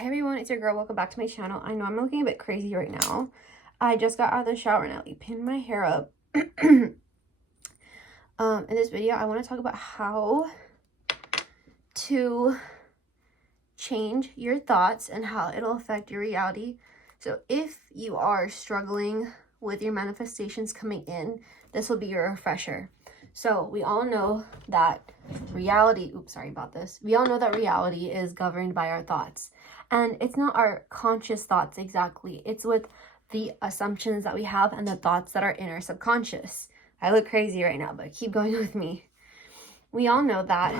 Hey everyone, it's your girl. Welcome back to my channel. I know I'm looking a bit crazy right now. I just got out of the shower and I pinned my hair up. In this video, I want to talk about how to change your thoughts and how it'll affect your reality. So if you are struggling with your manifestations coming in, this will be your refresher. So we all know that reality, we all know that reality is governed by our thoughts. And it's not our conscious thoughts exactly. It's with the assumptions that we have and the thoughts that are in our subconscious. I look crazy right now, but keep going with me. We all know that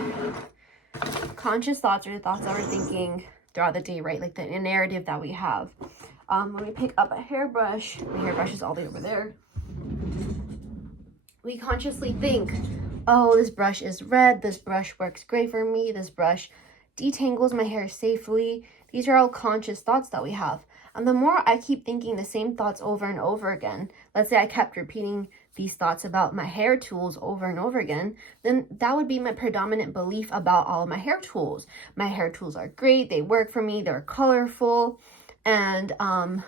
conscious thoughts are the thoughts that we're thinking throughout the day, right? Like the narrative that we have. When we pick up a hairbrush, my hairbrush is all the way over there. We consciously think, oh, this brush is red. This brush works great for me. This brush detangles my hair safely. These are all conscious thoughts that we have. And the more I keep thinking the same thoughts over and over again, let's say I kept repeating these thoughts about my hair tools over and over again, then that would be my predominant belief about all of my hair tools. My hair tools are great. They work for me. They're colorful. And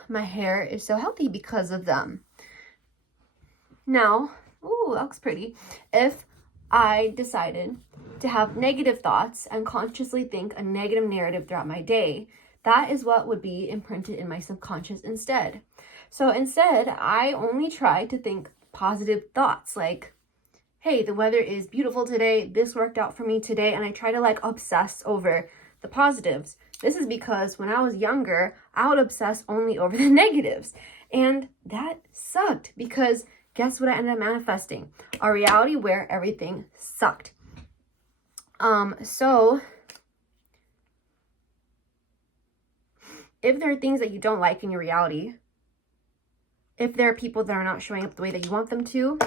my hair is so healthy because of them. Now, ooh, that looks pretty. If I decided to have negative thoughts and consciously think a negative narrative throughout my day, that is what would be imprinted in my subconscious instead. So instead, I only try to think positive thoughts like, hey, the weather is beautiful today. This worked out for me today. And I try to like obsess over the positives. This is because when I was younger, I would obsess only over the negatives. And that sucked because guess what I ended up manifesting? A reality where everything sucked. So if there are things that you don't like in your reality, if there are people that are not showing up the way that you want them to,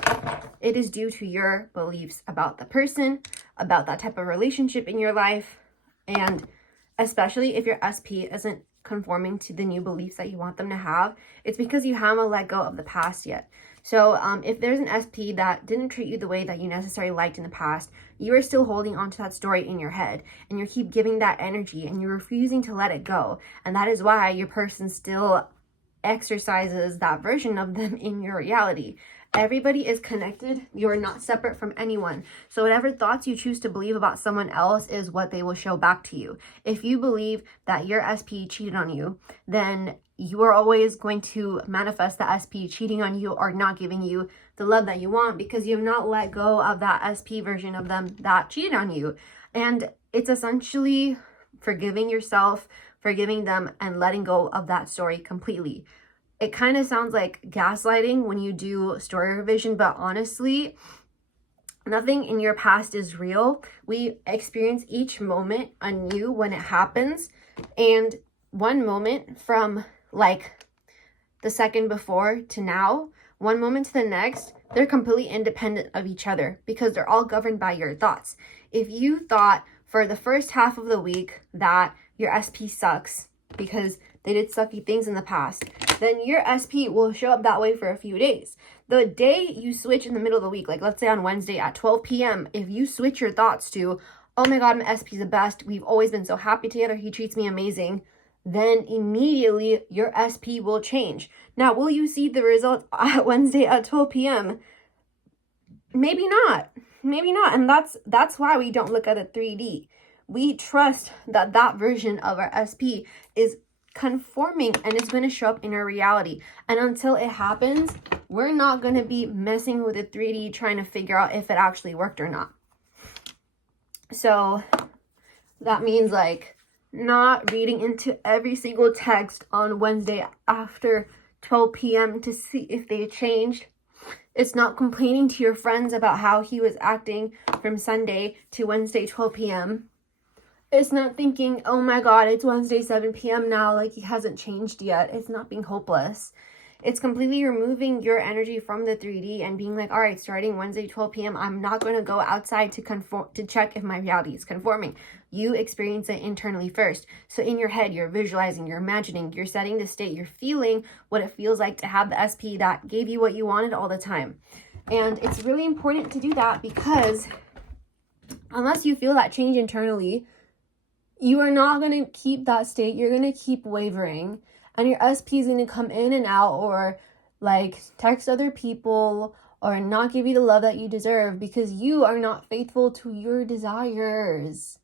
it is due to your beliefs about the person, about that type of relationship in your life, and especially if your SP isn't conforming to the new beliefs that you want them to have, it's because you haven't let go of the past yet. So if there's an SP that didn't treat you the way that you necessarily liked in the past, you are still holding on to that story in your head and you keep giving that energy and you're refusing to let it go. And that is why your person still exercises that version of them in your reality. Everybody is connected. You're not separate from anyone. So whatever thoughts you choose to believe about someone else is what they will show back to you. If you believe that your SP cheated on you, then you are always going to manifest the SP cheating on you or not giving you the love that you want because you have not let go of that SP version of them that cheated on you. And it's essentially forgiving yourself, forgiving them, and letting go of that story completely. It kind of sounds like gaslighting when you do story revision, but honestly, nothing in your past is real. We experience each moment anew when it happens. And one moment from like the second before to now, one moment to the next, they're completely independent of each other because they're all governed by your thoughts. If you thought for the first half of the week that your SP sucks because they did sucky things in the past, then your SP will show up that way for a few days. The day you switch in the middle of the week, like let's say on Wednesday at 12 p.m., if you switch your thoughts to, oh my God, my SP's the best, we've always been so happy together, he treats me amazing, then immediately your SP will change. Now, will you see the results at Wednesday at 12 p.m.? Maybe not. Maybe not. And that's why we don't look at a 3D. We trust that that version of our SP is conforming and it's going to show up in our reality. And until it happens, we're not going to be messing with a 3D trying to figure out if it actually worked or not. So that means like not reading into every single text on Wednesday after 12 p.m. to see if they changed. It's not complaining to your friends about how he was acting from Sunday to Wednesday 12 p.m. It's not thinking, oh my God, it's Wednesday 7 p.m. now, like he hasn't changed yet. It's not being hopeless. It's completely removing your energy from the 3D and being like, all right, starting Wednesday 12 p.m., I'm not going to go outside to check if my reality is conforming. You experience it internally first. So in your head, you're visualizing, you're imagining, you're setting the state, you're feeling what it feels like to have the SP that gave you what you wanted all the time. And it's really important to do that because unless you feel that change internally, you are not going to keep that state. You're going to keep wavering. And your SP is going to come in and out, or like text other people, or not give you the love that you deserve because you are not faithful to your desires.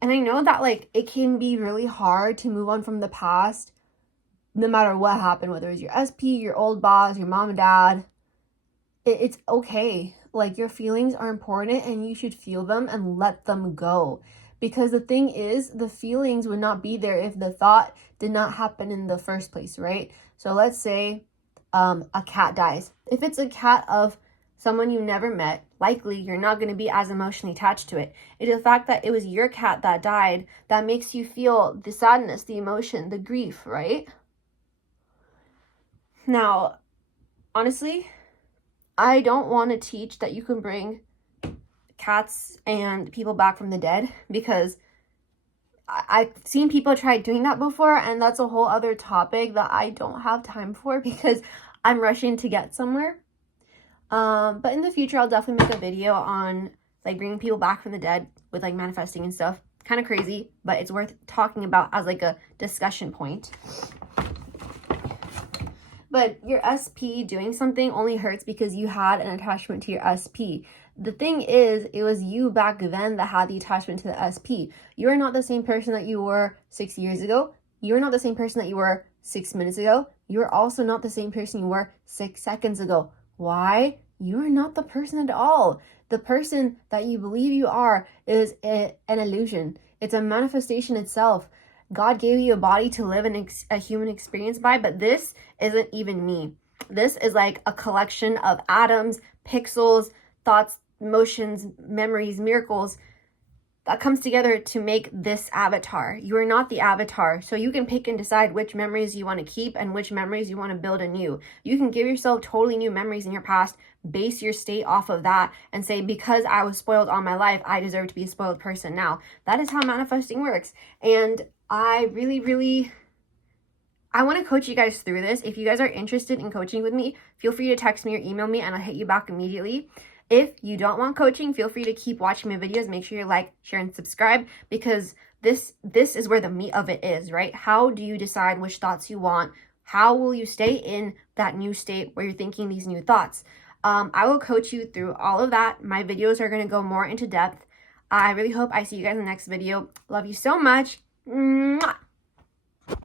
And I know that like it can be really hard to move on from the past no matter what happened, whether it's your SP, your old boss, your mom and dad. It's okay. Like, your feelings are important and you should feel them and let them go. Because the thing is, the feelings would not be there if the thought did not happen in the first place, right? So let's say a cat dies. If it's a cat of someone you never met, likely you're not going to be as emotionally attached to it. It is the fact that it was your cat that died that makes you feel the sadness, the emotion, the grief, right? Now, honestly, I don't want to teach that you can bring cats and people back from the dead, because I've seen people try doing that before, and that's a whole other topic that I don't have time for because I'm rushing to get somewhere. But in the future, I'll definitely make a video on like bringing people back from the dead with like manifesting and stuff. Kind of crazy, but it's worth talking about as like a discussion point. But your SP doing something only hurts because you had an attachment to your SP. The thing is, it was you back then that had the attachment to the SP. You are not the same person that you were 6 years ago. You are not the same person that you were 6 minutes ago. You are also not the same person you were 6 seconds ago. Why? You are not the person at all. The person that you believe you are is an illusion. It's a manifestation itself. God gave you a body to live a human experience by, but this isn't even me. This is like a collection of atoms, pixels, thoughts, emotions, memories, miracles that comes together to make this avatar. You are not the avatar, so you can pick and decide which memories you want to keep and which memories you want to build anew. You can give yourself totally new memories in your past, base your state off of that, and say, because I was spoiled all my life, I deserve to be a spoiled person now. That is how manifesting works. And I really I want to coach you guys through this. If you guys are interested in coaching with me, feel free to text me or email me and I'll hit you back immediately. If you don't want coaching, feel free to keep watching my videos. Make sure you like, share, and subscribe, because this is where the meat of it is, right? How do you decide which thoughts you want? How will you stay in that new state where you're thinking these new thoughts? I will coach you through all of that. My videos are going to go more into depth. I really hope I see you guys in the next video. Love you so much. Mwah!